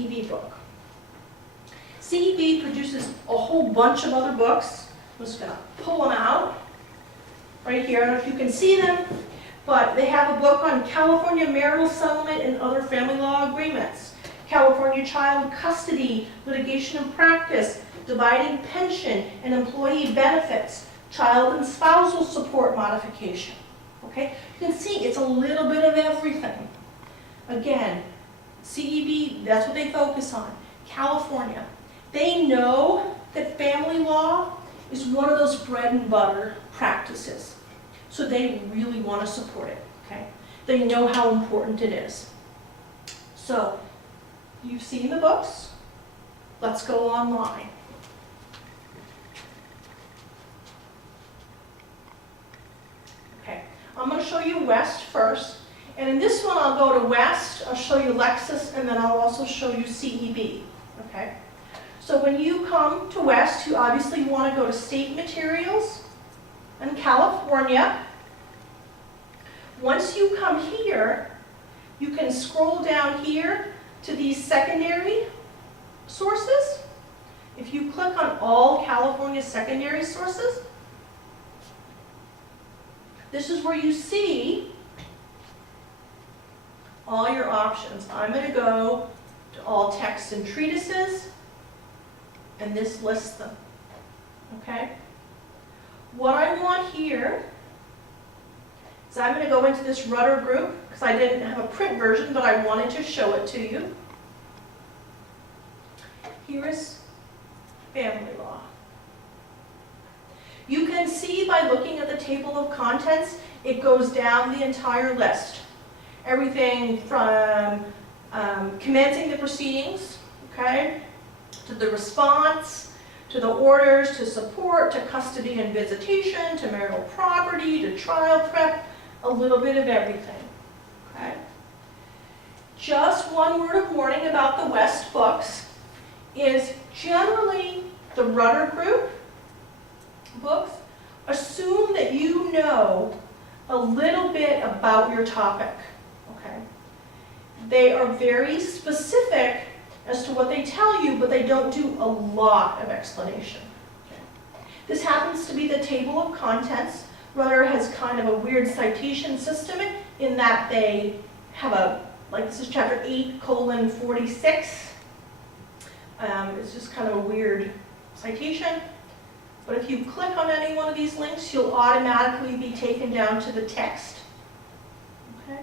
CEB book. CEB produces a whole bunch of other books. I'm just going to pull them out right here. I don't know if you can see them, but they have a book on California marital settlement and other family law agreements, California child custody, litigation and practice, dividing pension and employee benefits, child and spousal support modification. Okay, you can see it's a little bit of everything. Again, CEB, that's what they focus on. California. They know that family law is one of those bread and butter practices. So they really want to support it, okay? They know how important it is. So, you've seen the books. Let's go online. Okay, I'm going to show you West first. And in this one, I'll go to West, I'll show you Lexis, and then I'll also show you CEB, okay? So when you come to West, you obviously want to go to State Materials and California. Once you come here, you can scroll down here to these secondary sources. If you click on all California secondary sources, this is where you see all your options. I'm going to go to all texts and treatises, and this lists them, okay? What I want here is I'm going to go into this Rudder group, because I didn't have a print version, but I wanted to show it to you. Here is family law. You can see by looking at the table of contents, it goes down the entire list. Everything from commencing the proceedings, okay, to the response, to the orders, to support, to custody and visitation, to marital property, to trial prep, a little bit of everything, okay? Just one word of warning about the West books is generally the Rudder group books assume that you know a little bit about your topic, okay? They are very specific as to what they tell you, but they don't do a lot of explanation. Okay. This happens to be the table of contents. Rudder has kind of a weird citation system in that they have a, like this is chapter 8:46. It's just kind of a weird citation. But if you click on any one of these links, you'll automatically be taken down to the text. Okay.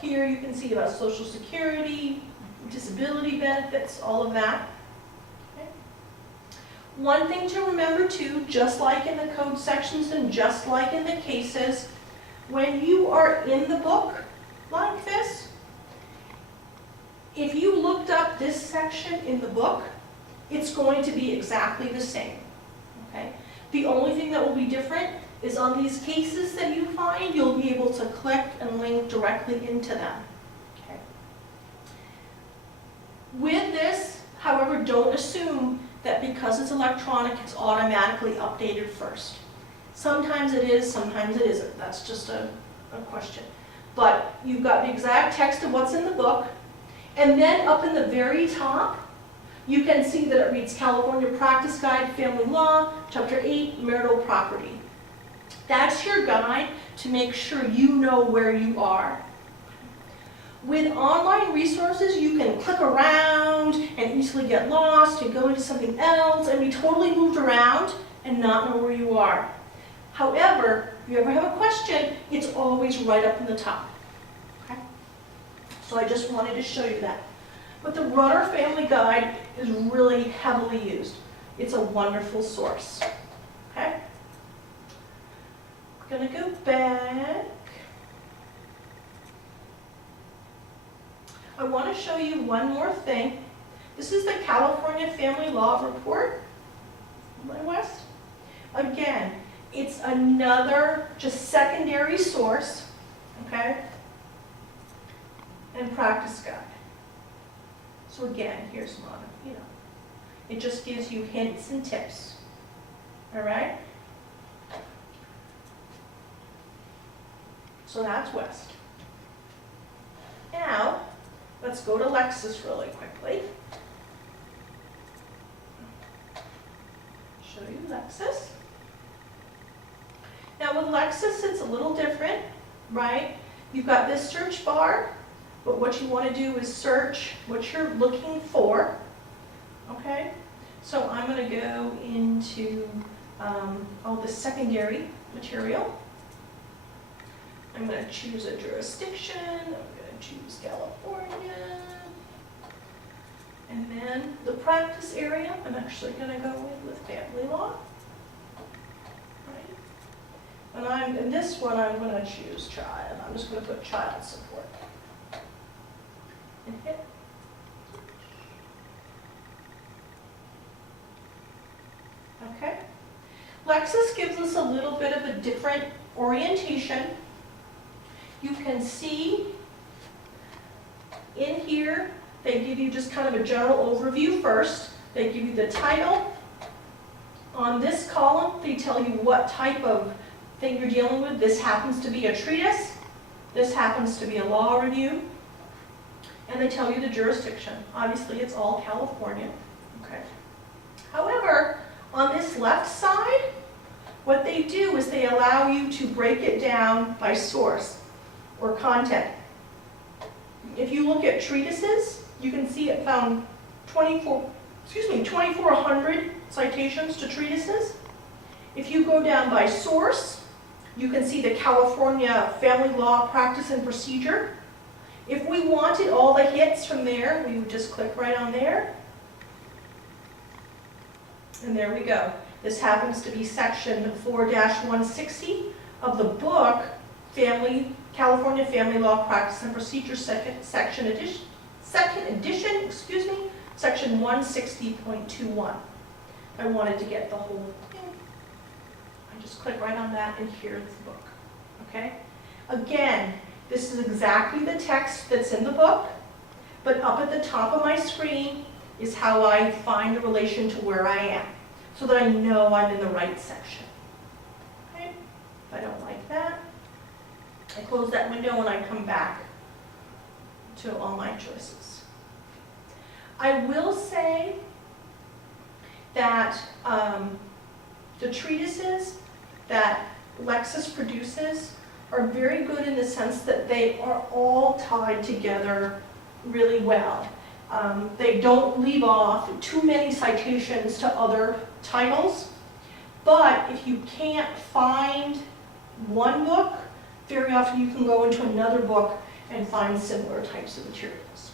Here you can see about Social Security, disability benefits, all of that. Okay. One thing to remember too, just like in the code sections and just like in the cases, when you are in the book like this, if you looked up this section in the book, it's going to be exactly the same. Okay? The only thing that will be different is on these cases that you find, you'll be able to click and link directly into them. Okay? With this, however, don't assume that because it's electronic, it's automatically updated first. Sometimes it is, sometimes it isn't. That's just a question. But you've got the exact text of what's in the book, and then up in the very top, you can see that it reads California Practice Guide, Family Law, Chapter 8, Marital Property. That's your guide to make sure you know where you are. With online resources, you can click around and easily get lost and go into something else and be totally moved around and not know where you are. However, if you ever have a question, it's always right up in the top. Okay? So I just wanted to show you that. But the Rudder Family Guide is really heavily used. It's a wonderful source. Okay? I'm going to go back. I want to show you one more thing. This is the California Family Law Report by West. Again, it's another just secondary source, okay? And practice guide. So again, here's one, it just gives you hints and tips. All right? So that's West. Now, let's go to Lexis really quickly. Now with Lexis, it's a little different, right? You've got this search bar, but what you want to do is search what you're looking for, okay? So I'm going to go into all the secondary material. I'm going to choose a jurisdiction. I'm going to choose California. And then the practice area, I'm actually going to go with family law. Right? And in this one, I'm going to choose child. I'm just going to put child support. And hit. Okay. Lexis gives us a little bit of a different orientation. You can see in here, they give you just kind of a general overview first. They give you the title. On this column, they tell you what type of thing you're dealing with. This happens to be a treatise. This happens to be a law review. And they tell you the jurisdiction. Obviously, it's all California. Okay. However, on this left side, what they do is they allow you to break it down by source or content. If you look at treatises, you can see it found 2,400 citations to treatises. If you go down by source, you can see the California Family Law Practice and Procedure. If we wanted all the hits from there, we would just click right on there. And there we go. This happens to be section 4-160 of the book, California Family Law Practice and Procedure, second edition, section 160.21. I wanted to get the whole thing. I just click right on that, and here's the book. Okay? Again, this is exactly the text that's in the book, but up at the top of my screen is how I find the relation to where I am, so that I know I'm in the right section. Okay? If I don't like that, I close that window and I come back to all my choices. I will say that the treatises that Lexis produces are very good in the sense that they are all tied together really well. They don't leave off too many citations to other titles, but if you can't find one book, very often you can go into another book and find similar types of materials.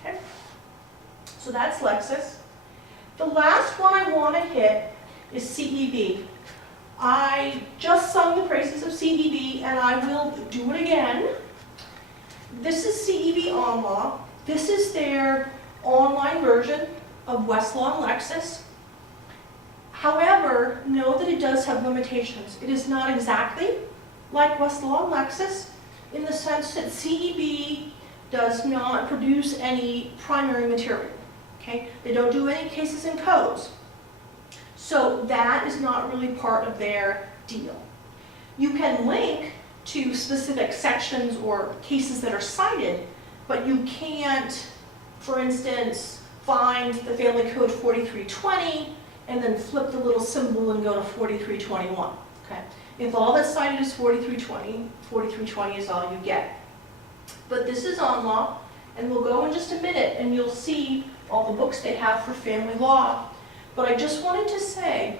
Okay? So that's Lexis. The last one I want to hit is CEB. I just sung the praises of CEB, and I will do it again. This is CEB OnLaw. This is their online version of Westlaw and Lexis. However, know that it does have limitations. It is not exactly like Westlaw and Lexis in the sense that CEB does not produce any primary material. Okay? They don't do any cases and codes. So that is not really part of their deal. You can link to specific sections or cases that are cited, but you can't, for instance, find the Family Code 4320 and then flip the little symbol and go to 4321. Okay? If all that's cited is 4320, 4320 is all you get. But this is OnLaw, and we'll go in just a minute and you'll see all the books they have for family law. But I just wanted to say,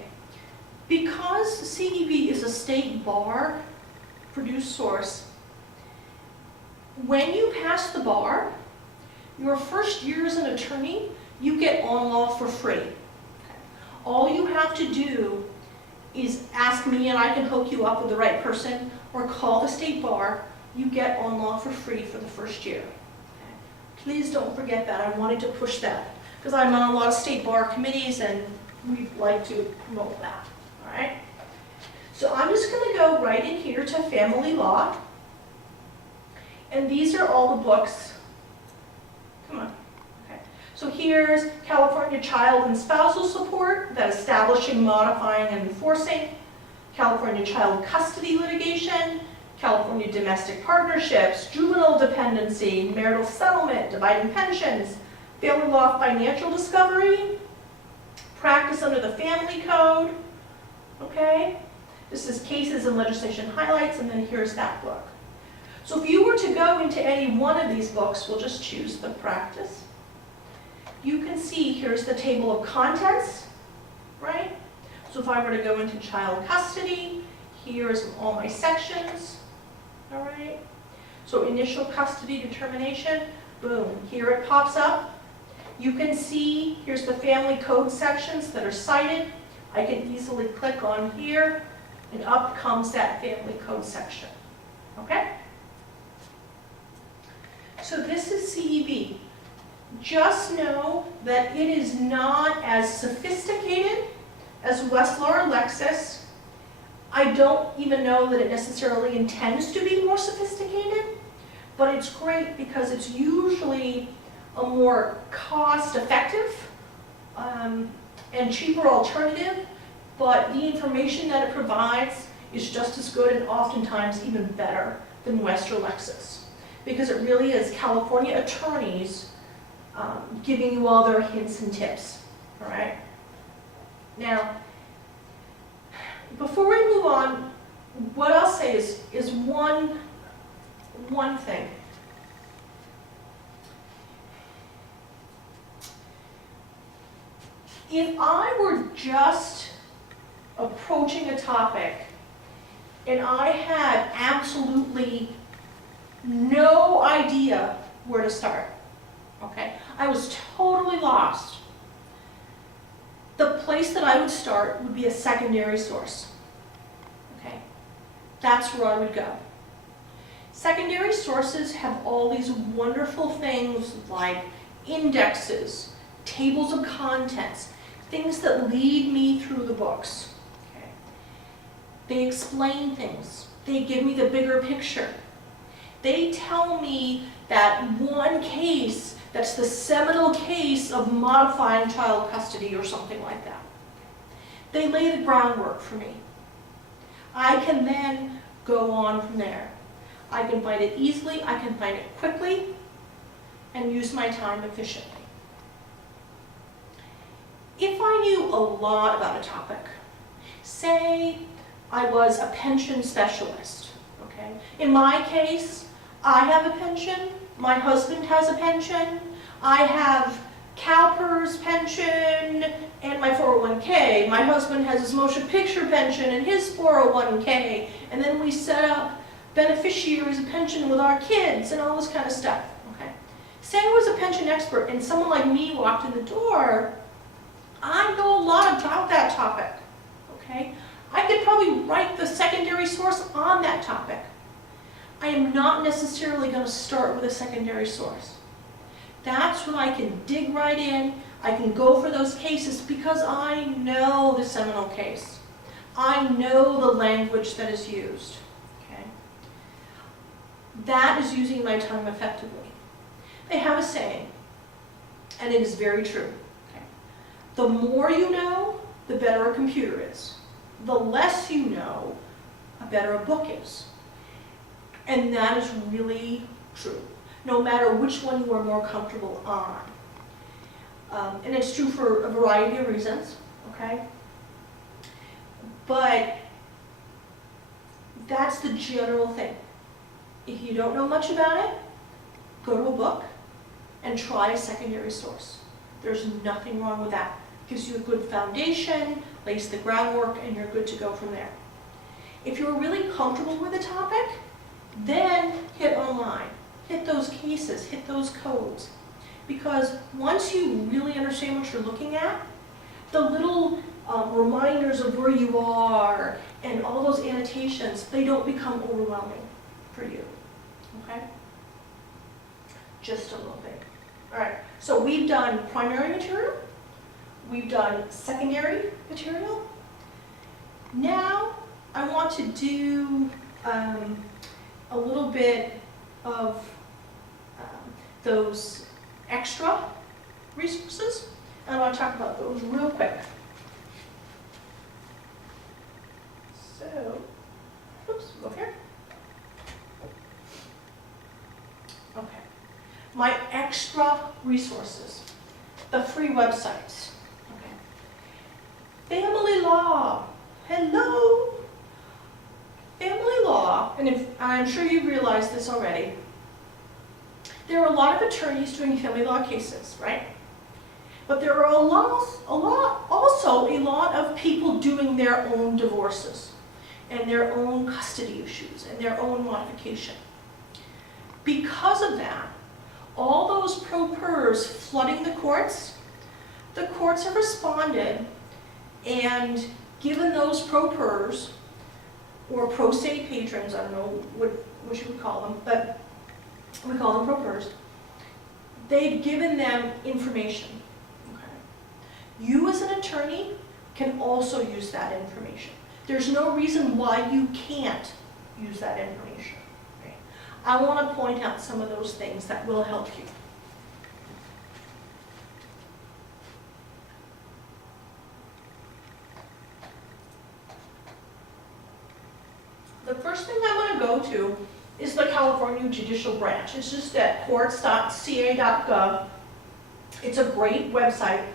because CEB is a state bar produced source, when you pass the bar, your first year as an attorney, you get OnLaw for free. All you have to do is ask me and I can hook you up with the right person, or call the state bar. You get OnLaw for free for the first year. Please don't forget that. I wanted to push that because I'm on a lot of state bar committees and we'd like to promote that. All right? So I'm just going to go right in here to family law. And these are all the books. Come on. Okay. So here's California Child and Spousal Support, that establishing, modifying, and enforcing. California Child Custody Litigation. California Domestic Partnerships, Juvenile Dependency, Marital Settlement, Dividing Pensions, Family Law Financial Discovery, Practice under the Family Code, okay? This is Cases and Legislation Highlights, and then here's that book. So if you were to go into any one of these books, we'll just choose the practice. You can see here's the table of contents, right? So if I were to go into child custody, here's all my sections, all right? So initial custody determination, boom, here it pops up. You can see, here's the family code sections that are cited. I can easily click on here, and up comes that family code section, okay? So this is CEB. Just know that it is not as sophisticated as Westlaw or Lexis. I don't even know that it necessarily intends to be more sophisticated, but it's great because it's usually a more cost-effective and cheaper alternative, but the information that it provides is just as good and oftentimes even better than West or Lexis, because it really is California attorneys giving you all their hints and tips, all right? Now, before we move on, what I'll say is one thing. If I were just approaching a topic and I had absolutely no idea where to start, okay, I was totally lost, the place that I would start would be a secondary source, okay? That's where I would go. Secondary sources have all these wonderful things like indexes, tables of contents, things that lead me through the books, okay? They explain things. They give me the bigger picture. They tell me that one case that's the seminal case of modifying child custody or something like that. They lay the groundwork for me. I can then go on from there. I can find it easily, I can find it quickly, and use my time efficiently. If I knew a lot about a topic, say I was a pension specialist, okay? In my case, I have a pension, my husband has a pension, I have CalPERS pension and my 401k. My husband has his motion picture pension and his 401k, and then we set up beneficiaries of pension with our kids and all this kind of stuff, okay? Say I was a pension expert and someone like me walked in the door, I know a lot about that topic, okay? I could probably write the secondary source on that topic. I am not necessarily going to start with a secondary source. That's when I can dig right in, I can go for those cases because I know the seminal case. I know the language that is used, okay? That is using my time effectively. They have a saying, and it is very true. The more you know, the better a computer is. The less you know, the better a book is. And that is really true, no matter which one you are more comfortable on. And it's true for a variety of reasons, okay? But that's the general thing. If you don't know much about it, go to a book and try a secondary source. There's nothing wrong with that. Gives you a good foundation, lays the groundwork, and you're good to go from there. If you're really comfortable with a topic, then hit online. Hit those cases, hit those codes. Because once you really understand what you're looking at, the little reminders of where you are and all those annotations, they don't become overwhelming for you, okay? Just a little bit. All right, so we've done primary material. We've done secondary material. Now I want to do a little bit of those extra resources. And I want to talk about those real quick. So, oops, go here. Okay. My extra resources, the free websites. Family Law, hello. law, and I'm sure you realize this already, there are a lot of attorneys doing family law cases, right? But there are also a lot of people doing their own divorces and their own custody issues and their own modification. Because of that, all those pro pers flooding the courts have responded and given those pro pers, or pro se patrons, I don't know what you would call them, but we call them pro pers, they've given them information. Okay. You as an attorney can also use that information. There's no reason why you can't use that information. Okay. I want to point out some of those things that will help you. The first thing I want to go to is the California Judicial Branch. It's just at courts.ca.gov. It's a great website.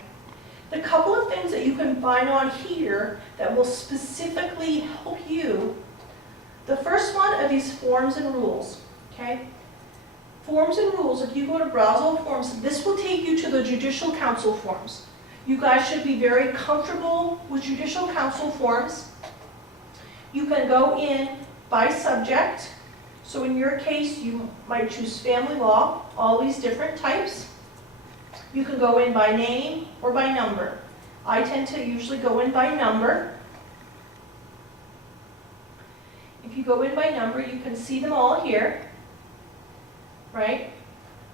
The couple of things that you can find on here that will specifically help you. The first one are these forms and rules. Okay? Forms and rules, if you go to Browse All Forms, this will take you to the Judicial Council forms. You guys should be very comfortable with Judicial Council forms. You can go in by subject. So in your case, you might choose family law, all these different types. You can go in by name or by number. I tend to usually go in by number. If you go in by number, you can see them all here, right?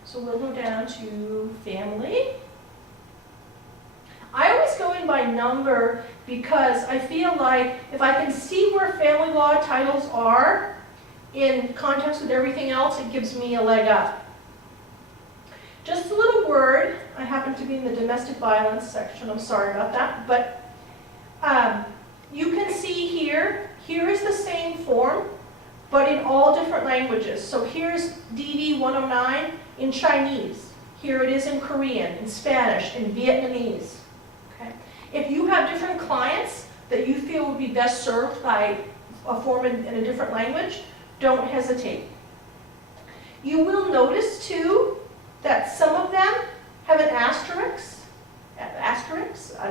So we'll go down to family. I always go in by number because I feel like if I can see where family law titles are in context with everything else, it gives me a leg up. Just a little word, I happen to be in the domestic violence section, I'm sorry about that, but you can see here is the same form, but in all different languages. So here's DD 109 in Chinese, here it is in Korean, in Spanish, in Vietnamese. Okay. If you have different clients that you feel would be best served by a form in a different language, don't hesitate. You will notice too that some of them have an asterisk, is that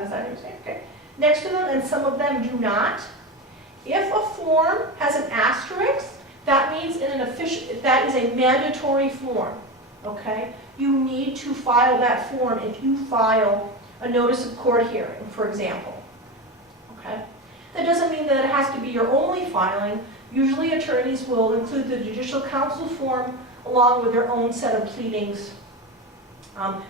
how you say it? Okay, next to them, and some of them do not. If a form has an asterisk, that means that is a mandatory form. Okay, you need to file that form if you file a notice of court hearing, for example. Okay, that doesn't mean that it has to be your only filing. Usually attorneys will include the Judicial Council form along with their own set of pleadings,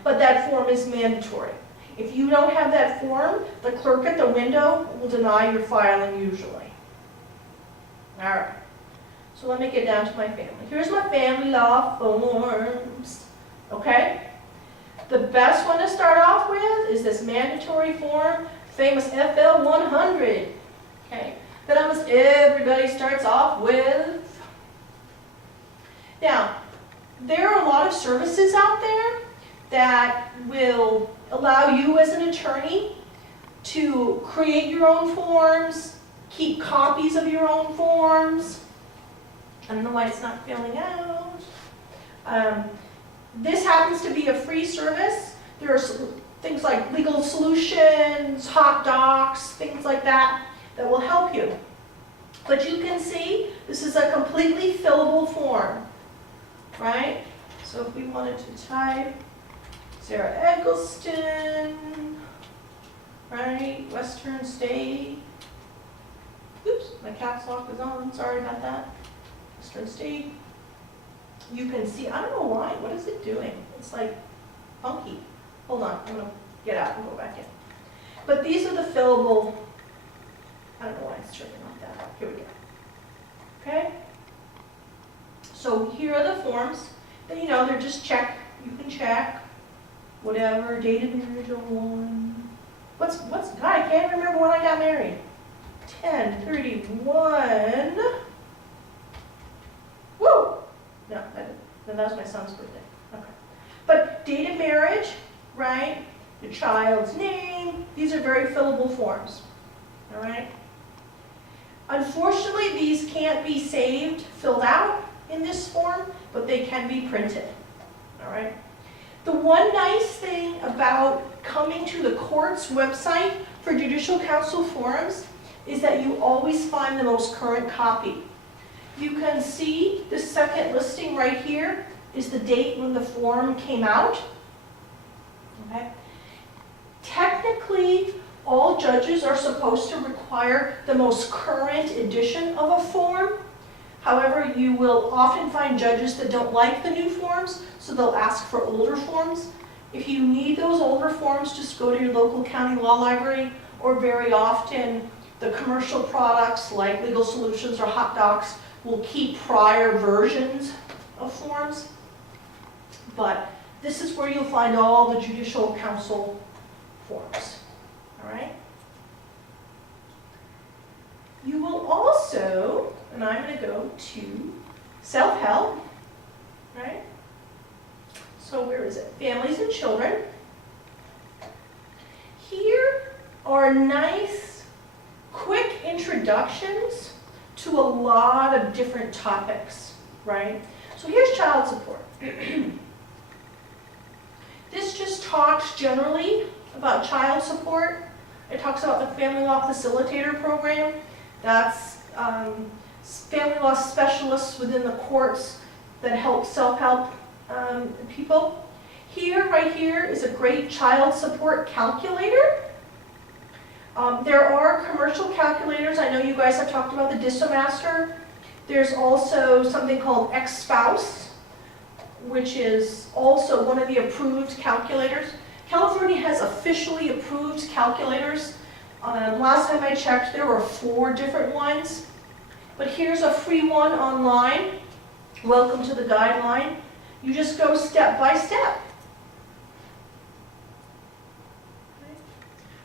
but that form is mandatory. If you don't have that form, the clerk at the window will deny your filing usually. All right, so let me get down to my family. Here's my family law forms, okay? The best one to start off with is this mandatory form, famous FL 100, okay? That almost everybody starts off with. Now, there are a lot of services out there that will allow you as an attorney to create your own forms, keep copies of your own forms. I don't know why it's not filling out. This happens to be a free service. There are things like Legal Solutions, Hot Docs, things like that that will help you. But you can see this is a completely fillable form, right? So if we wanted to type Sarah Eggleston, right, Western State. Oops, my caps lock is on, sorry about that. Western State. You can see, I don't know why, what is it doing? It's like funky. Hold on, I'm gonna get out and go back in. But these are the fillable, I don't know why it's tripping like that. Here we go. Okay? So here are the forms. Then, you know, they're just check, you can check, whatever, dated marriage on. God, I can't remember when I got married. 10/31. Woo! No, that was my son's birthday. Okay. But dated marriage, right? The child's name, these are very fillable forms. All right? Unfortunately, these can't be saved, filled out in this form, but they can be printed. All right. The one nice thing about coming to the court's website for Judicial Council forms is that you always find the most current copy. You can see the second listing right here is the date when the form came out. Okay. Technically, all judges are supposed to require the most current edition of a form. However, you will often find judges that don't like the new forms, so they'll ask for older forms. If you need those older forms, just go to your local county law library, or very often the commercial products like Legal Solutions or Hot Docs will keep prior versions of forms. But this is where you'll find all the Judicial Council forms. All right? You will also, and I'm going to go to self-help, right? So where is it? Families and Children. Here are nice, quick introductions to a lot of different topics, right? So here's child support. This just talks generally about child support. It talks about the Family Law Facilitator Program. That's family law specialists within the courts that help self-help people. Here, right here, is a great child support calculator. There are commercial calculators. I know you guys have talked about the DissoMaster. There's also something called Ex-Spouse, which is also one of the approved calculators. California has officially approved calculators. Last time I checked, there were 4 different ones. But here's a free one online. Welcome to the guideline. You just go step by step.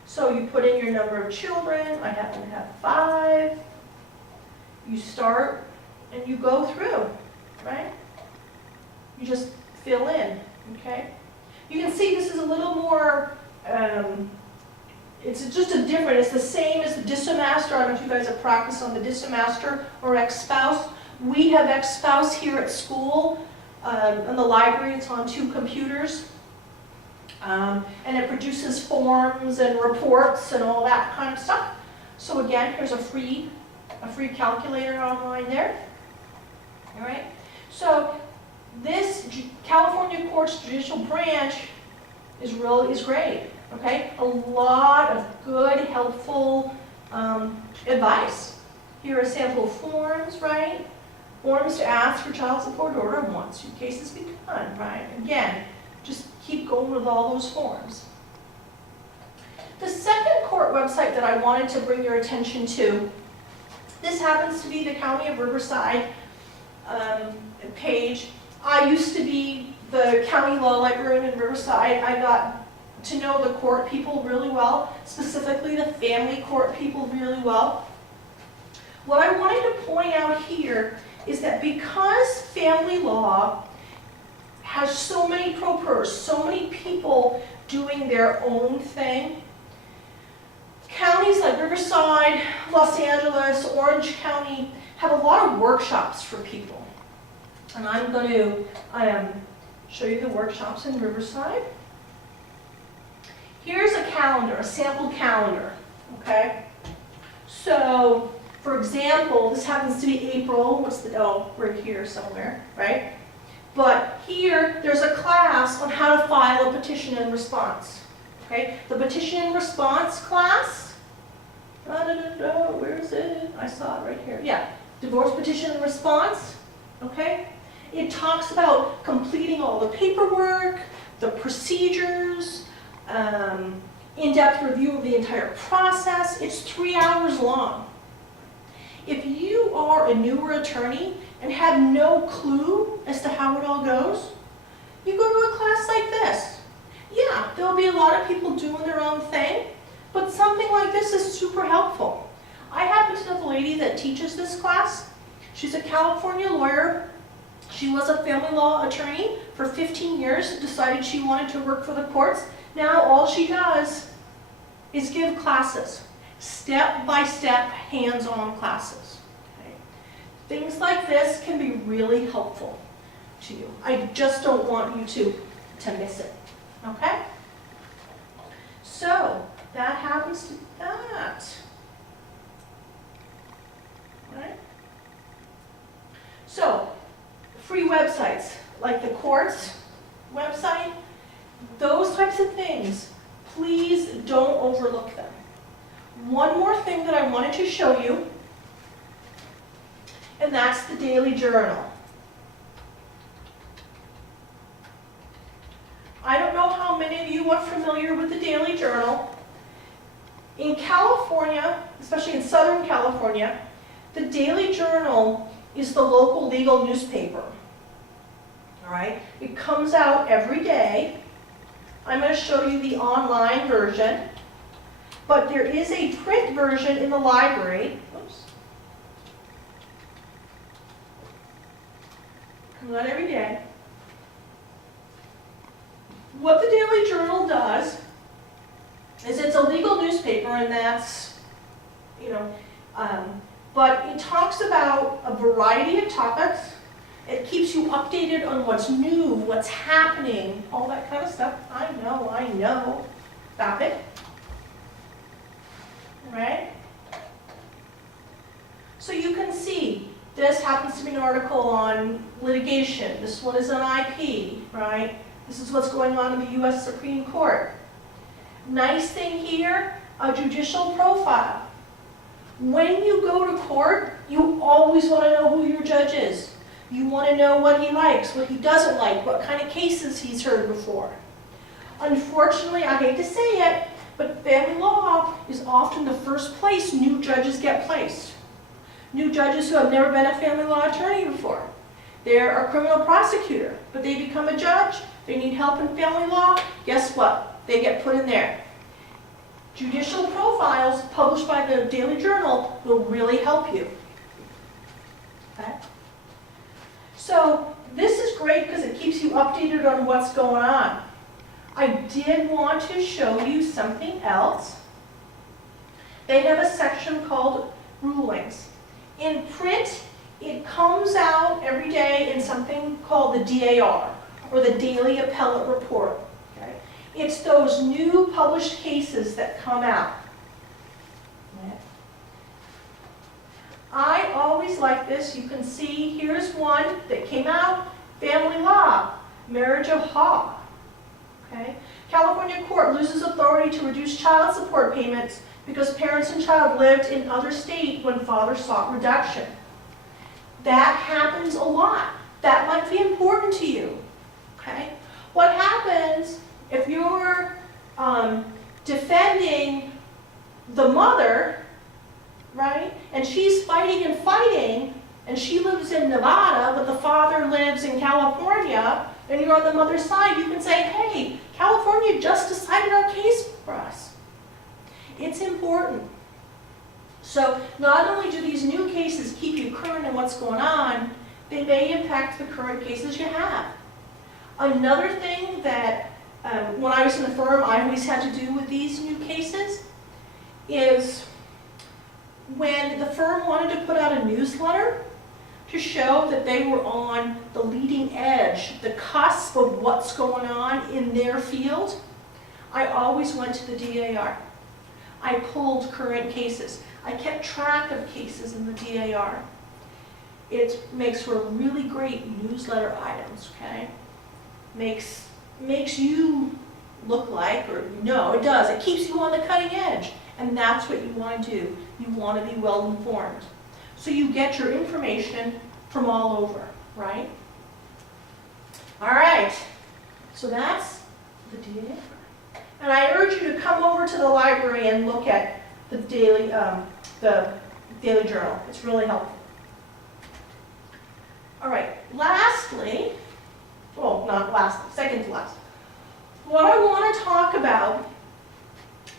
So you put in your number of children. I happen to have 5. You start and you go through, right? You just fill in, okay? You can see this is a little more, it's just a different, it's the same as the DissoMaster. I don't know if you guys have practiced on the DissoMaster or Ex-Spouse. We have Ex-Spouse here at school. In the library, it's on 2 computers. And it produces forms and reports and all that kind of stuff. So again, here's a free calculator online there. All right. So this California Court's Judicial Branch is great. Okay, a lot of good, helpful advice. Here are sample forms, right? Forms to ask for child support order once your case has begun, right? Again, just keep going with all those forms. The second court website that I wanted to bring your attention to, this happens to be the County of Riverside page. I used to be the county law librarian in Riverside. I got to know the court people really well, specifically the family court people really well. What I wanted to point out here is that because family law has so many pro pers, so many people doing their own thing, counties like Riverside, Los Angeles, Orange County have a lot of workshops for people. And I'm going to show you the workshops in Riverside. Here's a calendar, a sample calendar, okay? So, for example, this happens to be April, right here somewhere, right? But here, there's a class on how to file a petition and response, okay? The petition and response class, where is it? I saw it right here. Yeah, divorce petition and response, okay? It talks about completing all the paperwork, the procedures, in-depth review of the entire process. It's 3 hours long. If you are a newer attorney and have no clue as to how it all goes, you go to a class like this. Yeah, there'll be a lot of people doing their own thing, but something like this is super helpful. I happen to know the lady that teaches this class. She's a California lawyer. She was a family law attorney for 15 years, decided she wanted to work for the courts. Now all she does is give classes. step-by-step hands-on classes. Okay? Things like this can be really helpful to you. I just don't want you to miss it. Okay? So, that happens to that. Right? So, free websites, like the court's website, those types of things, please don't overlook them. One more thing that I wanted to show you, and that's the daily journal. I don't know how many of you are familiar with the daily journal. In California, especially in Southern California, the daily journal is the local legal newspaper. All right? It comes out every day. I'm going to show you the online version, but there is a print version in the library. Oops. Comes out every day. What the Daily Journal does is it's a legal newspaper, and that's, but it talks about a variety of topics. It keeps you updated on what's new, what's happening, all that kind of stuff. I know. Stop it. Right? So you can see, this happens to be an article on litigation. This one is on IP, right? This is what's going on in the U.S. Supreme Court. Nice thing here, a judicial profile. When you go to court, you always want to know who your judge is. You want to know what he likes, what he doesn't like, what kind of cases he's heard before. Unfortunately, I hate to say it, but family law is often the first place new judges get placed. New judges who have never been a family law attorney before. They're a criminal prosecutor, but they become a judge. They need help in family law. Guess what? They get put in there. Judicial profiles published by the Daily Journal will really help you. Okay? So this is great because it keeps you updated on what's going on. I did want to show you something else. They have a section called rulings. In print, it comes out every day in something called the DAR, or the Daily Appellate Report. Okay? It's those new published cases that come out. Okay. I always like this. You can see here's one that came out, family law, marriage of Haw. Okay? California court loses authority to reduce child support payments because parents and child lived in other state when father sought reduction. That happens a lot. That might be important to you. Okay? What happens if you're defending the mother, right? And she's fighting, and she lives in Nevada, but the father lives in California, and you're on the mother's side, you can say, hey, California just decided our case for us. It's important. So not only do these new cases keep you current on what's going on, they may impact the current cases you have. Another thing that when I was in the firm I always had to do with these new cases is when the firm wanted to put out a newsletter to show that they were on the leading edge, the cusp of what's going on in their field, I always went to the DAR. I pulled current cases. I kept track of cases in the DAR. It makes for really great newsletter items, okay? Makes you look like, or no, it does. It keeps you on the cutting edge. And that's what you want to do. You want to be well informed. So you get your information from all over, right? All right. So that's the DAR. And I urge you to come over to the library and look at the Daily Journal. It's really helpful. All right, lastly, well, not last, second to last. What I want to talk about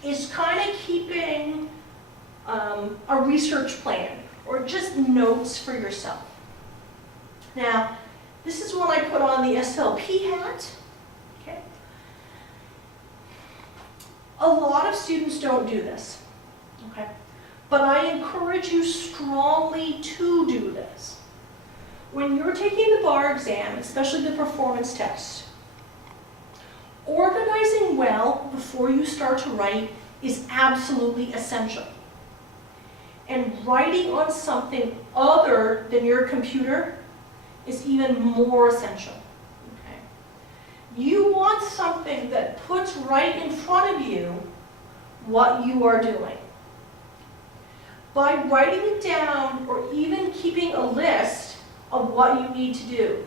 is kind of keeping a research plan, or just notes for yourself. Now, this is when I put on the SLP hat. Okay. A lot of students don't do this. Okay? But I encourage you strongly to do this. When you're taking the bar exam, especially the performance test, organizing well before you start to write is absolutely essential. And writing on something other than your computer is even more essential. Okay? You want something that puts right in front of you what you are doing. By writing it down or even keeping a list of what you need to do.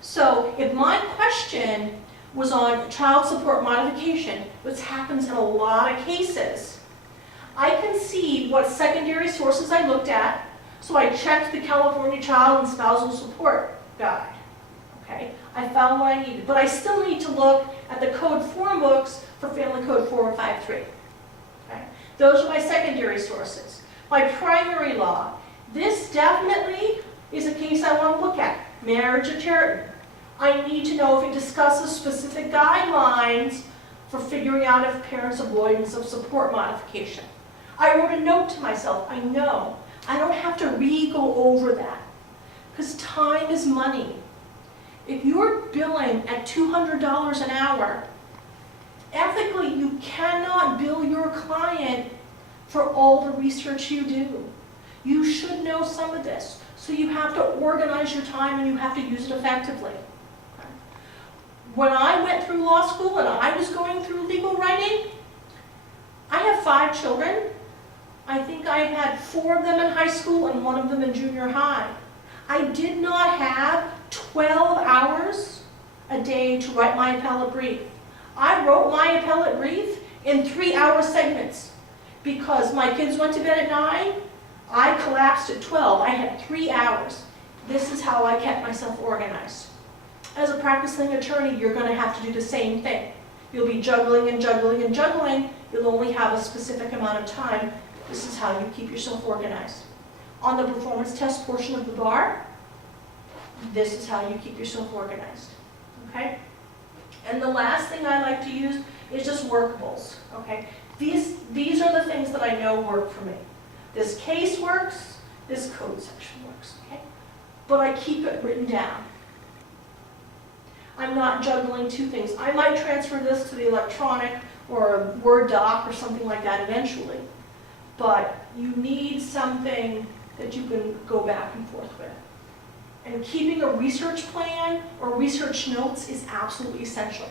So if my question was on child support modification, which happens in a lot of cases, I can see what secondary sources I looked at. So I checked the California Child and Spousal Support Guide. Okay, I found what I needed, but I still need to look at the code form books for Family Code 4053. Okay, those are my secondary sources. My primary law, this definitely is a case I want to look at. Marriage or charity. I need to know if it discusses specific guidelines for figuring out if parents' avoidance of support modification. I wrote a note to myself, I know. I don't have to re-go over that, because time is money. If you're billing at $200 an hour, ethically you cannot bill your client for all the research you do. You should know some of this. So you have to organize your time and you have to use it effectively. Okay. When I went through law school and I was going through legal writing, I have 5 children. I think I had 4 of them in high school and 1 of them in junior high. I did not have 12 hours a day to write my appellate brief. I wrote my appellate brief in 3-hour segments. Because my kids went to bed at 9, I collapsed at 12. I had 3 hours. This is how I kept myself organized. As a practicing attorney, you're going to have to do the same thing. You'll be juggling and juggling and juggling. You'll only have a specific amount of time. This is how you keep yourself organized. On the performance test portion of the bar, this is how you keep yourself organized. Okay? And the last thing I like to use is just workables. Okay? These are the things that I know work for me. This case works, this code section works, okay? But I keep it written down. I'm not juggling 2 things. I might transfer this to the electronic or a Word doc or something like that eventually. But you need something that you can go back and forth with. And keeping a research plan or research notes is absolutely essential.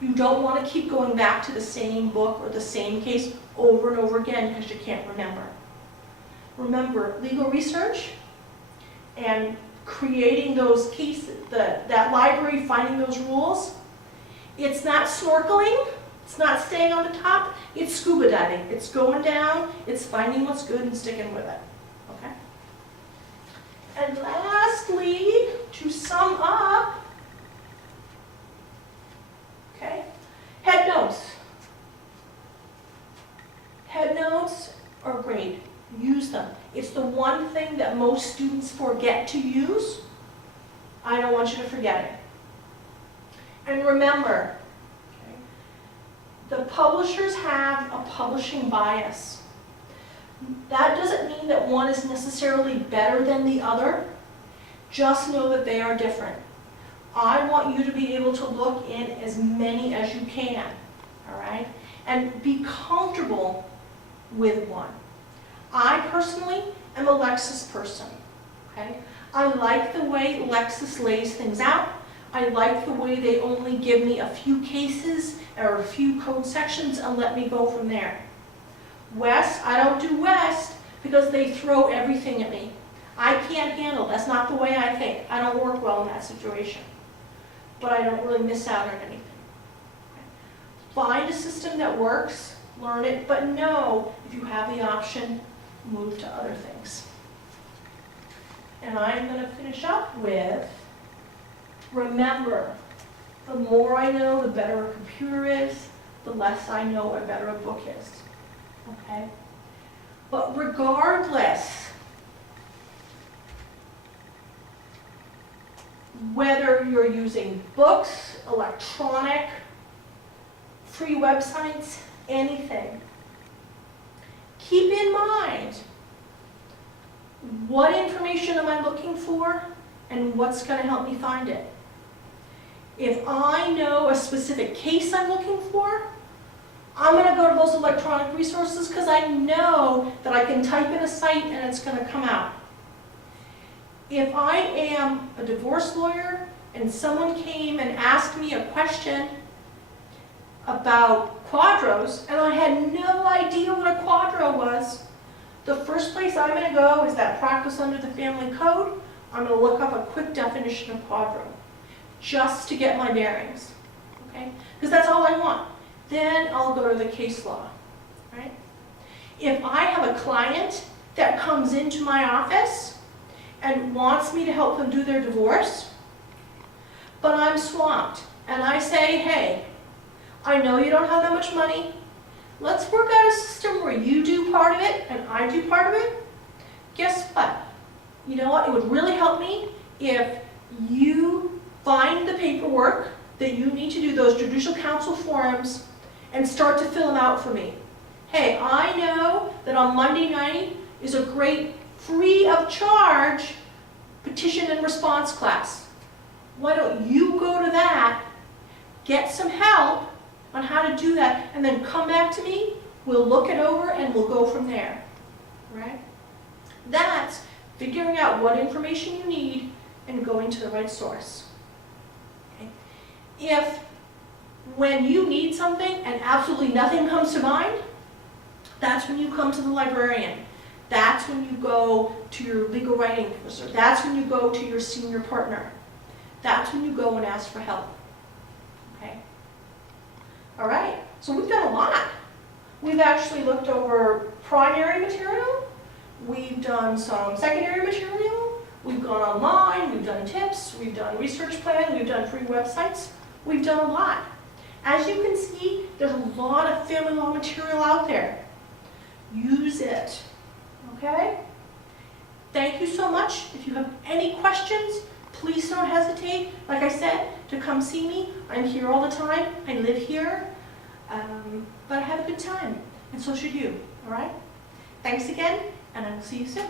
You don't want to keep going back to the same book or the same case over and over again because you can't remember. Remember, legal research and creating those cases, that library, finding those rules, it's not snorkeling, it's not staying on the top, it's scuba diving. It's going down, it's finding what's good and sticking with it. Okay? And lastly, to sum up, okay, head notes. Head notes are great. Use them. It's the one thing that most students forget to use. I don't want you to forget it. And remember, okay, the publishers have a publishing bias. That doesn't mean that one is necessarily better than the other. Just know that they are different. I want you to be able to look in as many as you can, all right? And be comfortable with one. I personally am a Lexis person, okay? I like the way Lexis lays things out. I like the way they only give me a few cases or a few code sections and let me go from there. West, I don't do West because they throw everything at me. I can't handle it. That's not the way I think. I don't work well in that situation. But I don't really miss out on anything. Find a system that works, learn it, but know if you have the option, move to other things. And I'm going to finish up with, remember, the more I know, the better a computer is, the less I know, the better a book is. Okay? But regardless, whether you're using books, electronic, free websites, anything, keep in mind, what information am I looking for and what's going to help me find it? If I know a specific case I'm looking for, I'm going to go to those electronic resources because I know that I can type in a site and it's going to come out. If I am a divorce lawyer and someone came and asked me a question about quadros and I had no idea what a quadro was, the first place I'm going to go is that practice under the family code. I'm going to look up a quick definition of quadro just to get my bearings, okay? Because that's all I want. Then I'll go to the case law, right? If I have a client that comes into my office and wants me to help them do their divorce, but I'm swamped, and I say, hey, I know you don't have that much money. Let's work out a system where you do part of it and I do part of it. Guess what? You know what? It would really help me if you find the paperwork that you need to do, those judicial council forms, and start to fill them out for me. Hey, I know that on Monday night is a great free of charge petition and response class. Why don't you go to that, get some help on how to do that, and then come back to me, we'll look it over and we'll go from there, right? That's figuring out what information you need and going to the right source. Okay? If when you need something and absolutely nothing comes to mind, that's when you come to the librarian. That's when you go to your legal writing professor. That's when you go to your senior partner. That's when you go and ask for help. Okay? All right, so we've done a lot. We've actually looked over primary material. We've done some secondary material. We've gone online. We've done tips. We've done research plan. We've done free websites. We've done a lot. As you can see, there's a lot of family law material out there. Use it, okay? Thank you so much. If you have any questions, please don't hesitate, like I said, to come see me. I'm here all the time. I live here, but I have a good time, and so should you, all right? Thanks again, and I will see you soon.